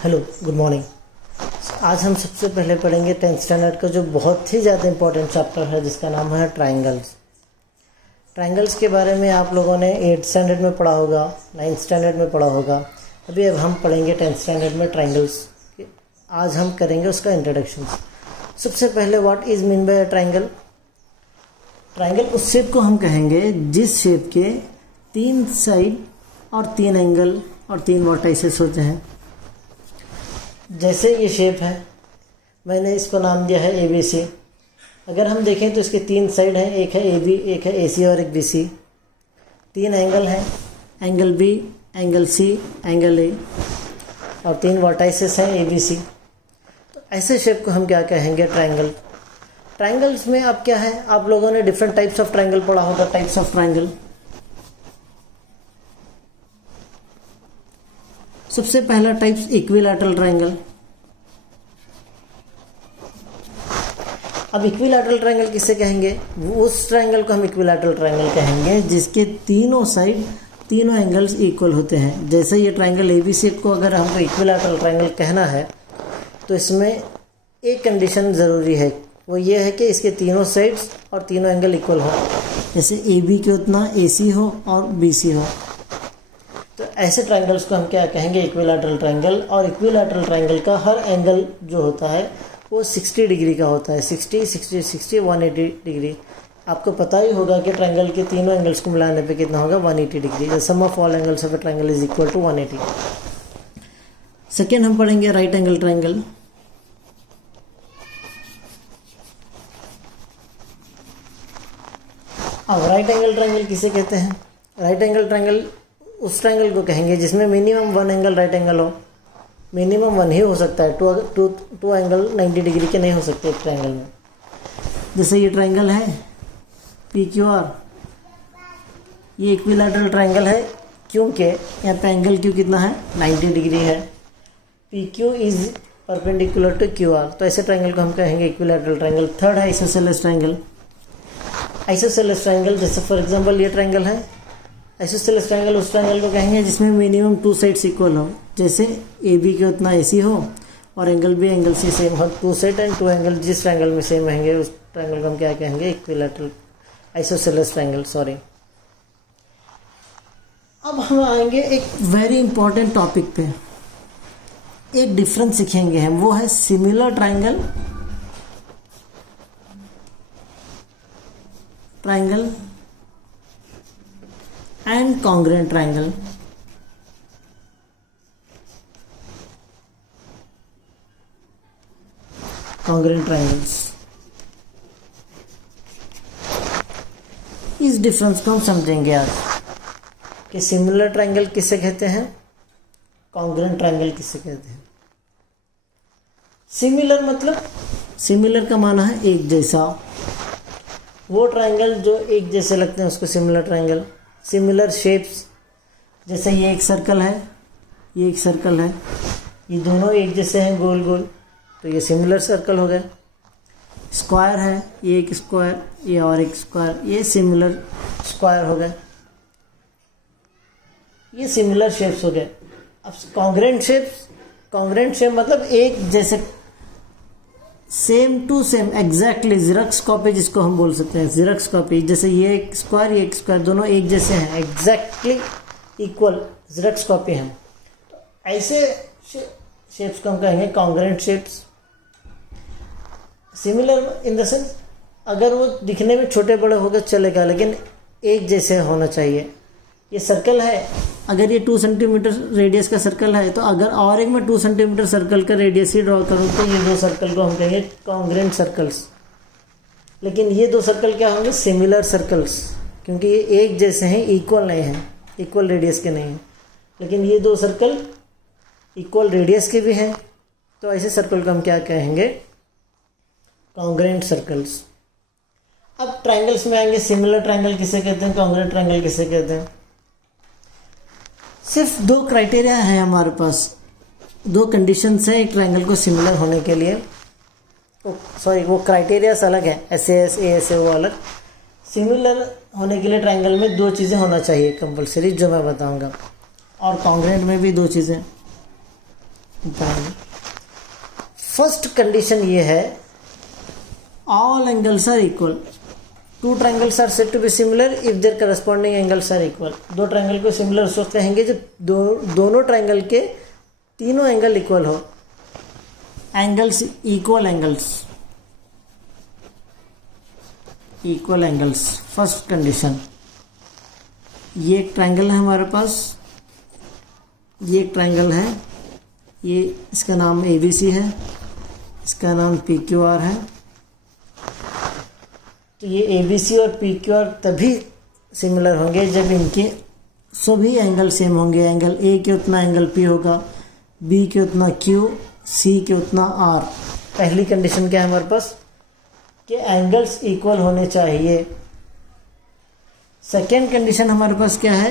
Hello, good morning. आज हम सबसे पहले पढ़ेंगे 10th स्टैंडर्ड का जो बहुत ही ज़्यादा इम्पोर्टेंट चैप्टर है जिसका नाम है ट्रायंगल्स। ट्रायंगल्स के बारे में आप लोगों ने 8th स्टैंडर्ड में पढ़ा होगा, 9th स्टैंडर्ड में पढ़ा होगा। अब हम पढ़ेंगे 10th स्टैंडर्ड में ट्रायंगल्स। आज हम करेंगे उसका इंट्रोडक्शन। सबसे पहले what is mean by triangle. Triangle उस शेप को हम कहेंगे जिस शेप के 3 साइड और 3 एंगल और 3 वर्टाइसेस होते हैं। जैसे ये शेप है, मैंने इसको नाम दिया है ABC। अगर हम देखें तो इसके 3 साइड हैं, एक है AB, एक है AC और एक BC। 3 एंगल हैं, angle B, angle C, angle A, और 3 वर्टाइसेस हैं ABC। तो ऐसे शेप को हम क्या कहेंगे? ट्रायंगल। ट्रायंगल्स में अब क्या है, आप लोगों ने डिफरेंट टाइप्स ऑफ ट्रायंगल पढ़ा होगा। टाइप्स ऑफ ट्रायंगल, सबसे पहला टाइप्स इक्विलैटरल ट्रायंगल। अब इक्विलैटरल ट्रायंगल किसे कहेंगे? उस ट्रायंगल को हम इक्विलैटरल ट्रायंगल कहेंगे जिसके तीनों साइड, तीनों एंगल्स इक्वल होते हैं। जैसे ये ट्रायंगल ABC को अगर हमको इक्विलैटरल ट्रायंगल कहना है तो इसमें एक कंडीशन ज़रूरी है, वो ये है कि इसके तीनों साइड्स और तीनों एंगल इक्वल हो। जैसे AB के उतना AC हो और BC हो। तो ऐसे ट्रायंगल्स को हम क्या कहेंगे? Equilateral triangle. और इक्विलैटरल ट्रायंगल का हर एंगल जो होता है वो 60 डिग्री का होता है। 60, 60, 60, 180 डिग्री। आपको पता ही होगा कि ट्रायंगल के तीनों एंगल्स को मिलाने पे कितना होगा? 180 degree. The sum of all angles of a triangle is equal to 180। Second हम पढ़ेंगे राइट एंगल ट्रायंगल। अब राइट एंगल ट्रायंगल किसे कहते हैं? राइट एंगल ट्रायंगल उस ट्रायंगल को कहेंगे जिसमें मिनिमम 1 एंगल राइट एंगल हो। मिनिमम 1 ही हो सकता है, टू एंगल 90 डिग्री के नहीं हो सकते एक ट्रायंगल में। जैसे ये ट्रायंगल है PQR, ये इक्विलैटरल ट्रायंगल है क्योंकि यहाँ पे एंगल क्यू कितना है? 90 डिग्री है। PQ is perpendicular to QR। तो ऐसे ट्रायंगल को हम कहेंगे इक्विलैटरल ट्रायंगल। थर्ड है आइसोसेलेस ट्रायंगल। आइसोसेलेस ट्रायंगल जैसे फॉर एग्जांपल ये ट्रायंगल है। आइसोसेलेस ट्रायंगल उस ट्रायंगल को कहेंगे जिसमें मिनिमम 2 साइड्स इक्वल हो। जैसे AB के उतना AC हो और angle B angle C same हो। 2 साइड एंड 2 एंगल जिस ट्रायंगल में सेम रहेंगे उस ट्रायंगल को हम क्या कहेंगे? Equilateral isosceles triangle. सॉरी। अब हम आएंगे एक वेरी इंपॉर्टेंट टॉपिक पे। एक डिफरेंस सीखेंगे हम, वो है similar triangle, triangle and congruent triangle. Congruent triangles, इस डिफरेंस को हम समझेंगे आज कि सिमिलर ट्रायंगल किसे कहते हैं, कॉन्ग्रुएंट ट्रायंगल किसे कहते हैं। सिमिलर मतलब, सिमिलर का माना है एक जैसा। वो ट्रायंगल जो एक जैसे लगते हैं उसको सिमिलर ट्रायंगल। सिमिलर शेप्स, जैसे ये एक सर्कल है, ये एक सर्कल है, ये दोनों एक जैसे हैं गोल गोल, तो ये सिमिलर सर्कल हो गए। स्क्वायर है, ये एक स्क्वायर, ये और एक स्क्वायर, ये सिमिलर स्क्वायर हो गए। ये सिमिलर शेप्स हो गए। अब कॉन्ग्रुएंट शेप्स, कॉन्ग्रुएंट शेप मतलब एक जैसे, same to same, exactly xerox copy जिसको हम बोल सकते हैं। ज़ेरॉक्स कॉपी, जैसे ये एक स्क्वायर, ये एक स्क्वायर, दोनों एक जैसे हैं, एग्जैक्टली इक्वल ज़ेरॉक्स कॉपी हैं। तो ऐसे शेप्स को हम कहेंगे congruent shapes. Similar in the sense, अगर वो दिखने में छोटे बड़े होकर चलेगा लेकिन एक जैसे होना चाहिए। ये सर्कल है, अगर ये 2 सेंटीमीटर रेडियस का सर्कल है तो अगर और एक में 2 सेंटीमीटर सर्कल का रेडियस ही ड्रॉ करूँ तो ये 2 सर्कल को हम कहेंगे कॉन्ग्रुएंट सर्कल्स। लेकिन ये 2 सर्कल क्या होंगे? सिमिलर सर्कल्स, क्योंकि ये एक जैसे हैं, इक्वल नहीं हैं, इक्वल रेडियस के नहीं हैं। लेकिन ये 2 सर्कल इक्वल रेडियस के भी हैं, तो ऐसे सर्कल को हम क्या कहेंगे? Congruent circles. अब ट्रायंगल्स में आएंगे। सिमिलर ट्रायंगल किसे कहते हैं, कॉन्ग्रुएंट ट्रायंगल किसे कहते हैं? सिर्फ 2 क्राइटेरिया है हमारे पास, 2 कंडीशंस हैं एक ट्रायंगल को सिमिलर होने के लिए। सॉरी, वो क्राइटेरियाज अलग है, SAS, ASA वो अलग। सिमिलर होने के लिए ट्रायंगल में 2 चीज़ें होना चाहिए कंपलसरी, जो मैं बताऊंगा। और कॉन्ग्रुएंट में भी 2 चीज़ें। फर्स्ट कंडीशन ये है, all angles are equal. Two triangles are said to be similar if their corresponding angles are equal. दो ट्रायंगल को सिमिलर उस वक्त कहेंगे जब दोनों ट्रायंगल के तीनों एंगल इक्वल हो। Angles equal angles first condition. ये एक ट्रायंगल है हमारे पास, ये एक ट्रायंगल है, ये इसका नाम ABC है, इसका नाम PQR है। तो ये ABC और PQR तभी सिमिलर होंगे जब इनके सभी एंगल सेम होंगे। एंगल A के उतना एंगल P होगा, B के उतना Q, C के उतना R। पहली कंडीशन क्या है हमारे पास कि एंगल्स इक्वल होने चाहिए। सेकेंड कंडीशन हमारे पास क्या है,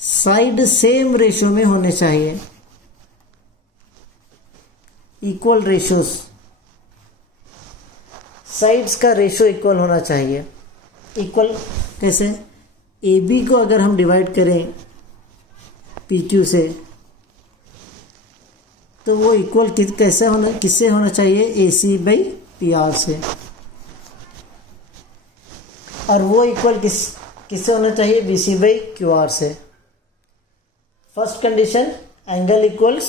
साइड सेम रेशियो में होने चाहिए, इक्वल रेशियोज। साइड्स का रेशियो इक्वल होना चाहिए। इक्वल कैसे, AB को अगर हम डिवाइड करें PQ से तो वो इक्वल कैसे होना, किससे होना चाहिए, AC/PR से। और वो इक्वल किससे होना चाहिए, BC/QR से। First condition angle equals,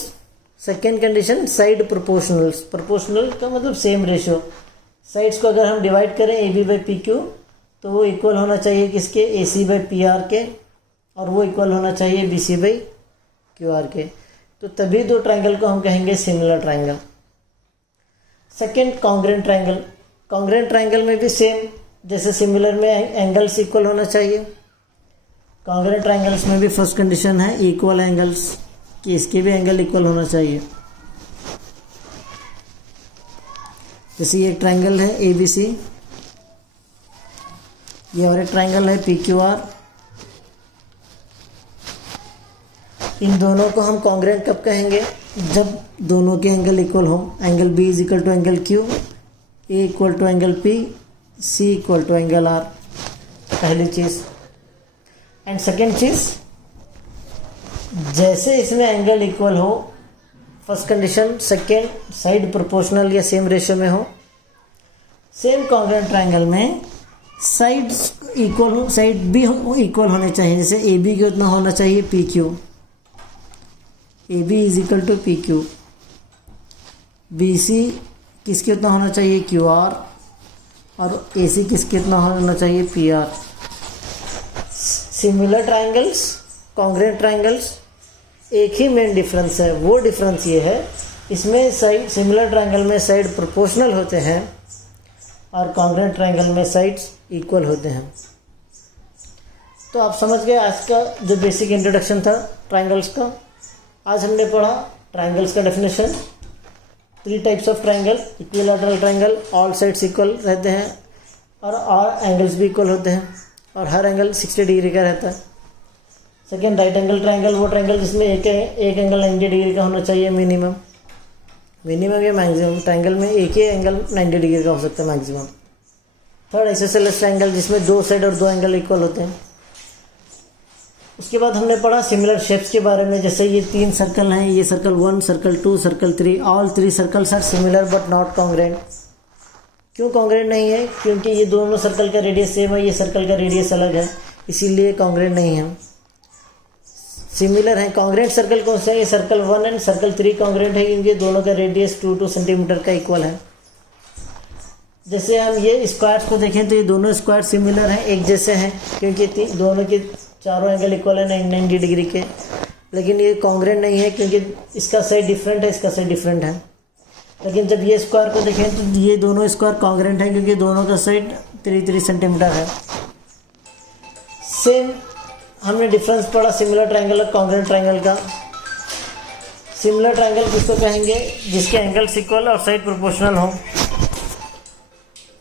second condition side proportionals. Proportional का मतलब सेम रेशियो। साइड्स को अगर हम डिवाइड करें AB/PQ तो वो इक्वल होना चाहिए किसके, AC/PR के, और वो इक्वल होना चाहिए BC/QR के। तो तभी दो ट्रायंगल को हम कहेंगे similar triangle. Second congruent triangle. Congruent triangle में भी सेम, जैसे सिमिलर में एंगल्स इक्वल होना चाहिए। कॉन्ग्रुएंट ट्रायंगल्स में भी फर्स्ट कंडीशन है इक्वल एंगल्स, कि इसके भी एंगल इक्वल होना चाहिए। जैसे ये एक ट्रायंगल है ABC, ये और एक ट्रायंगल है PQR। इन दोनों को हम कॉन्ग्रुएंट कब कहेंगे, जब दोनों के एंगल इक्वल हो। Angle B is equal to angle Q, A equal to angle P, C equal to angle R। पहली चीज़। एंड सेकेंड चीज़, जैसे इसमें एंगल इक्वल हो, first condition, second side proportional या सेम रेशियो में हो। सेम कॉन्ग्रुएंट ट्रायंगल में साइड्स इक्वल हो, साइड भी इक्वल होने चाहिए। जैसे AB के उतना होना चाहिए PQ, AB is equal to PQ। BC किसके उतना होना चाहिए, QR, और AC किसके उतना होना चाहिए, PR। Similar triangles, congruent triangles, एक ही मेन डिफरेंस है। वो डिफरेंस ये है, इसमें साइड, सिमिलर ट्रायंगल में साइड प्रोपोर्शनल होते हैं और कॉन्ग्रुएंट ट्रायंगल में साइड्स इक्वल होते हैं। तो आप समझ गए आज का जो बेसिक इंट्रोडक्शन था ट्रायंगल्स का। आज हमने पढ़ा ट्रायंगल्स का definition, 3 types of triangle, equilateral triangle, all sides equal रहते हैं और एंगल्स भी इक्वल होते हैं और हर एंगल 60 डिग्री का रहता है। सेकेंड राइट एंगल ट्रायंगल, वो ट्रायंगल जिसमें एक एंगल 90 डिग्री का होना चाहिए मिनिमम या मैक्सिमम। ट्रायंगल में एक ही एंगल 90 डिग्री का हो सकता है मैक्सिमम। थर्ड आइसोसेलेस ट्रायंगल, जिसमें 2 साइड और 2 एंगल इक्वल होते हैं। उसके बाद हमने पढ़ा सिमिलर शेप्स के बारे में। जैसे ये 3 सर्कल हैं, ये circle 1, circle 2, circle 3। All 3 circles are similar but not congruent. क्यों कॉन्ग्रुएंट नहीं है, क्योंकि ये दोनों सर्कल का रेडियस सेम है, ये सर्कल का रेडियस अलग है, इसीलिए कॉन्ग्रुएंट नहीं है। सिमिलर है। कॉन्ग्रुएंट सर्कल कौन से है, ये सर्कल 1 एंड सर्कल 3 कॉन्ग्रुएंट है क्योंकि दोनों का रेडियस 2 सेंटीमीटर का इक्वल है। जैसे हम ये स्क्वायर्स को देखें तो ये दोनों स्क्वायर सिमिलर हैं, एक जैसे हैं, क्योंकि दोनों के चारों एंगल इक्वल है 90 डिग्री के। लेकिन ये कॉन्ग्रुएंट नहीं है क्योंकि इसका साइड डिफरेंट है, इसका साइड डिफरेंट है। लेकिन जब ये स्क्वायर को देखें तो ये दोनों स्क्वायर कॉन्ग्रुएंट है क्योंकि दोनों का साइड 3 सेंटीमीटर है। सेम हमने डिफरेंस पढ़ा सिमिलर ट्रायंगल और कॉन्ग्रुएंट ट्रायंगल का। सिमिलर ट्रायंगल किसको कहेंगे, जिसके एंगल्स इक्वल और साइड प्रोपोर्शनल हो।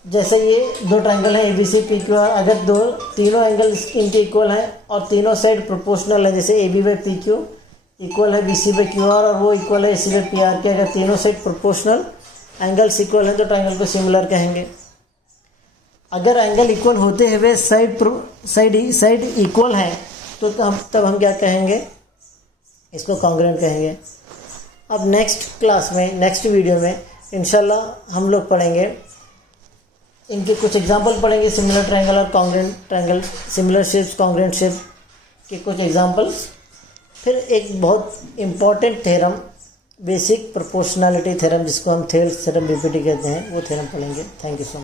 जैसे ये 2 ट्रायंगल हैं ABC PQR, अगर तीनों एंगल इनके इक्वल हैं और तीनों साइड प्रोपोर्शनल है, जैसे AB/PQ इक्वल है BC/QR और वो इक्वल है AC/PR के, अगर तीनों साइड प्रोपोर्शनल एंगल्स इक्वल हैं तो ट्रायंगल को सिमिलर कहेंगे। अगर एंगल इक्वल होते हुए साइड इक्वल है तो तब हम क्या कहेंगे, इसको कॉन्ग्रुएंट कहेंगे। अब नेक्स्ट क्लास में, नेक्स्ट वीडियो में इंशाल्लाह हम लोग पढ़ेंगे, इनके कुछ एग्जाम्पल पढ़ेंगे, सिमिलर ट्रायंगल और congruent triangle, similar shapes, congruent shape के कुछ एग्जाम्पल्स। फिर एक बहुत important theorem, basic proportionality theorem, जिसको हम थेल्स थ्योरम बीपीटी कहते हैं, वो थ्योरम पढ़ेंगे। Thank you so much.